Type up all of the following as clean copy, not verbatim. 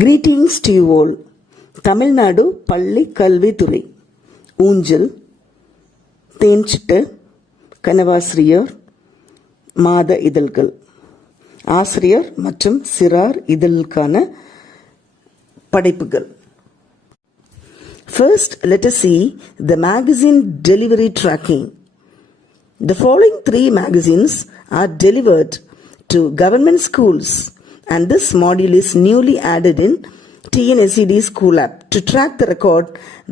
Greetings to you all. Tamil Nadu பள்ளி கல்வித்துறை ஊஞ்சல், தேன்சிட்டு, கனவாசிரியர், மாத இதழ்கள், ஆசிரியர் மற்றும் சிறார் இதழுக்கான படைப்புகள். First, let us see the magazine delivery tracking. The following 3 magazines are delivered to government schools, and this module is newly added in TNSED School App to track the record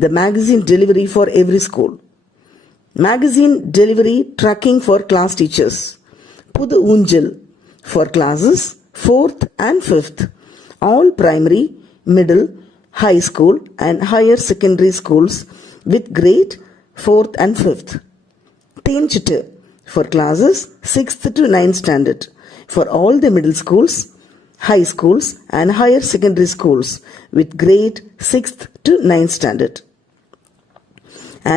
the magazine delivery for every school. Magazine delivery tracking for class teachers. Pudu Unjal for classes 4th and 5th, all primary, middle, high school and higher secondary schools with grade 4th and 5th. Tenchitte for classes 6th to 9th standard for all the middle schools, high schools and higher secondary schools with grade 6th to 9th standard.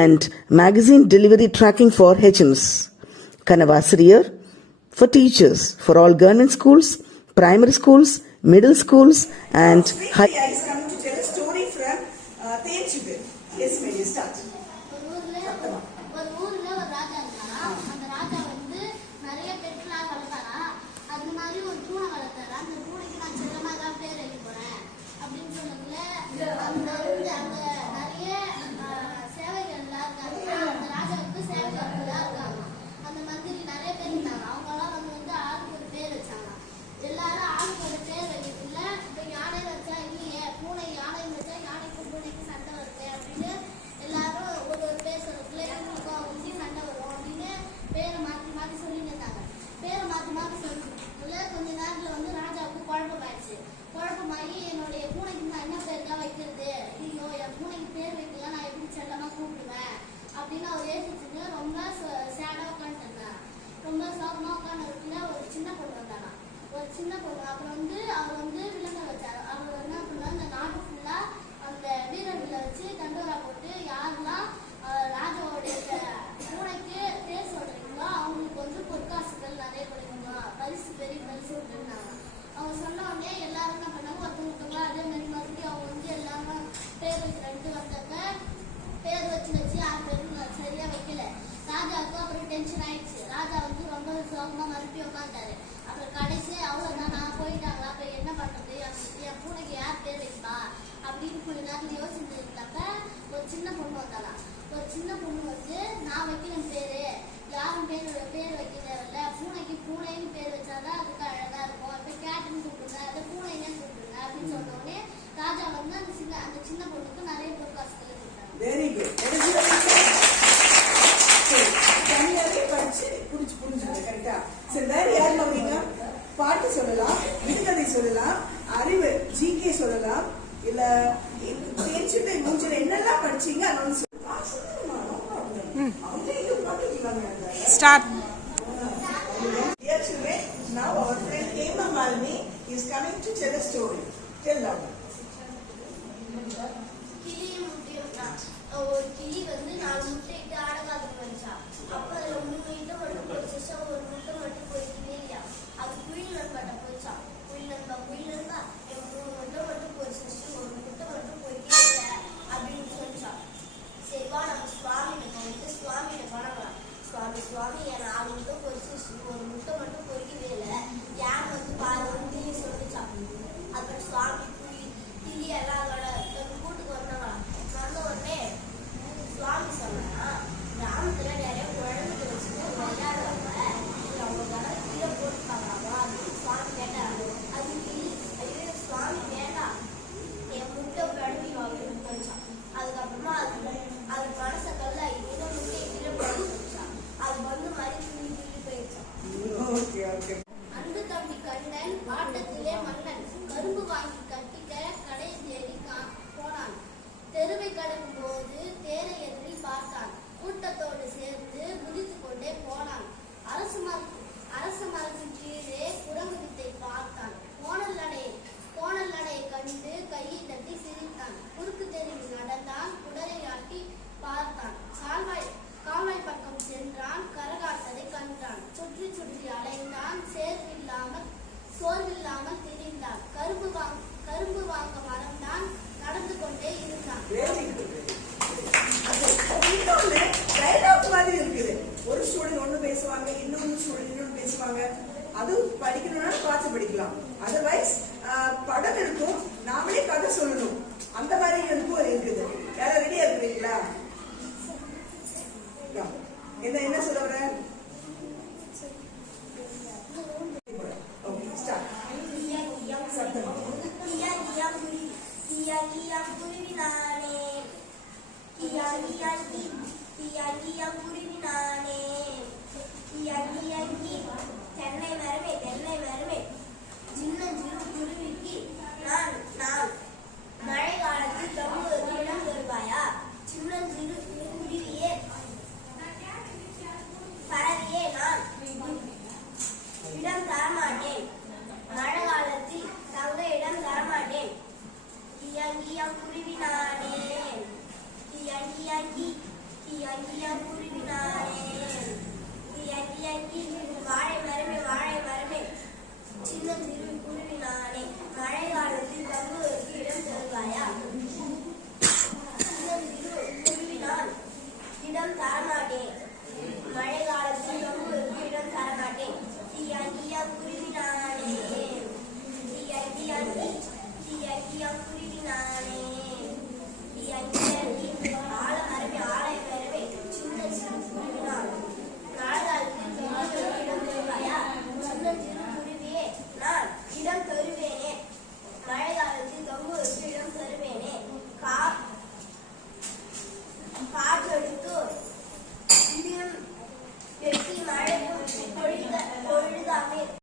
And magazine delivery tracking for HMs. Kanavasiriyar for teachers for all government schools, primary schools, middle schools and high. I is coming to tell a story from Tenchitte. Yes, may you start. சின்ன பொண்ணு அப்புறம் அவர் விலங்க வச்சாரு. அவர் என்ன பண்ணாரு, அந்த நாடு ஃபுல்லா அந்த வீரர்களை வச்சு தண்டோரா போட்டு யாரெல்லாம் ராஜாவோடைய பூனைக்கு பேர் சொல்றீங்களோ அவங்களுக்கு பொற்காசுகள் நிறைய கிடைக்குமா, பரிசு பெரிய பரிசு விட்டுருந்தாங்க. அவங்க சொன்ன உடனே எல்லாரும் என்ன பண்ணாங்க, ஒருத்தவங்க அதே மாதிரி மறுபடியும் அவங்க எல்லாரும் பேர் வைக்கிறேன்ட்டு வந்தப்ப பேர் வச்சு யார் பேரும் சரியா வைக்கல. ராஜாவுக்கு அப்புறம் டென்ஷன் ஆயிடுச்சு. ராஜா ரொம்ப சோகமா மறுபடியும் உட்காந்தாரு. அப்புறம் கடைசி அவ்வளவுதான், நான் போயிட்டாங்களா, அப்ப என்ன பண்றது, என் பூனைக்கு யார் பேர் வைப்பா அப்படின்னு கொஞ்ச நேரத்துல யோசிச்சுட்டு இருந்தப்ப ஒரு சின்ன பொண்ணு வந்தாலாம். ஒரு சின்ன பொண்ணு நான் வைக்கிறேன் பேரு, யாரும் பேர் வைக்க தேவையில்ல, பூனைக்கு பூனைன்னு பேர் வச்சாதான் அதுக்கு அழகா இருக்கும், இப்ப கேட்டுன்னு கூப்பிடுங்க, அதை பூனைன்னு கூப்பிடுங்க அப்படின்னு சொன்ன உடனே ராஜா அந்த சின்ன பொண்ணுக்கு நிறைய பொற்காசுகள் கொடுத்தாங்க. Very good. கரெக்டா? சரி, வேற யார் நம்புறீங்க? பாட்டு சொல்லலாம், விடுகதை சொல்லலாம், அறிவு ஜிகே சொல்லலாம், இல்ல தேன்சிட்டை மூஞ்சில என்னெல்லாம் படிச்சீங்க அதோட Start. Dear children, now our friend Hema Malini is coming to tell a story. Tell now. ஒரு கிளி 4 முட்டையிட்டு ஆடகாதுக்கு வந்துச்சா. அப்ப அதுல 3 முட்டை மட்டும் போயிடுச்சு, ஒரு முட்டை மட்டும் போயிட்டு இல்லையா. அது குயில் நண்பாட்ட போயிடுச்சா. குயில் நண்பா என் 3 முட்டை மட்டும் போயிடுச்சு, ஒரு முட்டை மட்டும் போயிட்டே இல்லை அப்படின்னு சொல்லிச்சா. சரி வா நம்ம சுவாமிகிட்ட போனாங்களாம். சுவாமி என் 4 முட்டை போயிடுச்சு, ஒரு முட்டை மட்டும் போய்க்கவே இல்லை, யார் பாருன்னு சொல்லிச்சா. அப்புறம் சுவாமி கிளி எல்லாம் கூட்டுக்கு வந்தாங்களாம். வந்த உடனே சுவாமி சொன்னா, கிராமத்துல நிறைய குழந்தைங்க வச்சுட்டு விளையாடுவாங்க, அவங்க கீழே போட்டுப்பாங்களாமா அப்படின்னு சுவாமி கேட்டாங்க. அதுக்கு ஐயோ சுவாமி வேண்டாம், என் முட்டை கழுவி வாங்கணும்னு சொல்லிச்சான். அதுக்கப்புறமா அது மனசை கல்ல இன்னும் முட்டையை கீழே போட சொல்லிச்சான். அது மாதிரி துள்ளி போயிடுச்சான். அன்பு தம்பி கண்ணன் ஆட்டத்திலே மன்னன், கரும்பு வாங்கி கட்டிக்க கடையை தேடி போனான். தெருவை கடக்கும் போது தேரை எதிரி பார்த்தான். கூட்டத்தோடு சேர்ந்து குதித்து கொண்டே போனான். அரச மரத்தின் கீழே குரங்கு வித்தை பார்த்தான். கோணல் நடையை கண்டு கையை தட்டி சிரித்தான். குறுக்கு தெருவில் நடந்தான். குடலை ஆட்டி பார்த்தான். கால்வாய் பக்கம் சென்றான். கரகாட்டதை கண்டான். சுற்றி சுற்றி அலைந்தான். சோர்வில்லாமல் திரிந்தான். கரும்பு வாங்க கியாங்கியாம் குருவி நானே கியாங்கியாங்கி கியாங்கியாம் குருவி நானே கியாங்கியாங்கி தென்னை மரமே சின்னஞ்சிறு குருவிக்கு நான் மழை காலத்தில் தங்குவதற்கு இடம் தருவாயா? சின்னஞ்சிறு குருவியே பறவையே நான் இடம் தரமாட்டேன். மழை காலத்தில் தங்க இடம் தரமாட்டேன். கியாங்கியாம் குருவி நானே கியாங்கியாங்கி கியாங்கியாம் குருவி நானே கியாங்கியாங்கி வாழை மரமே சின்னஞ்சிறு குருவி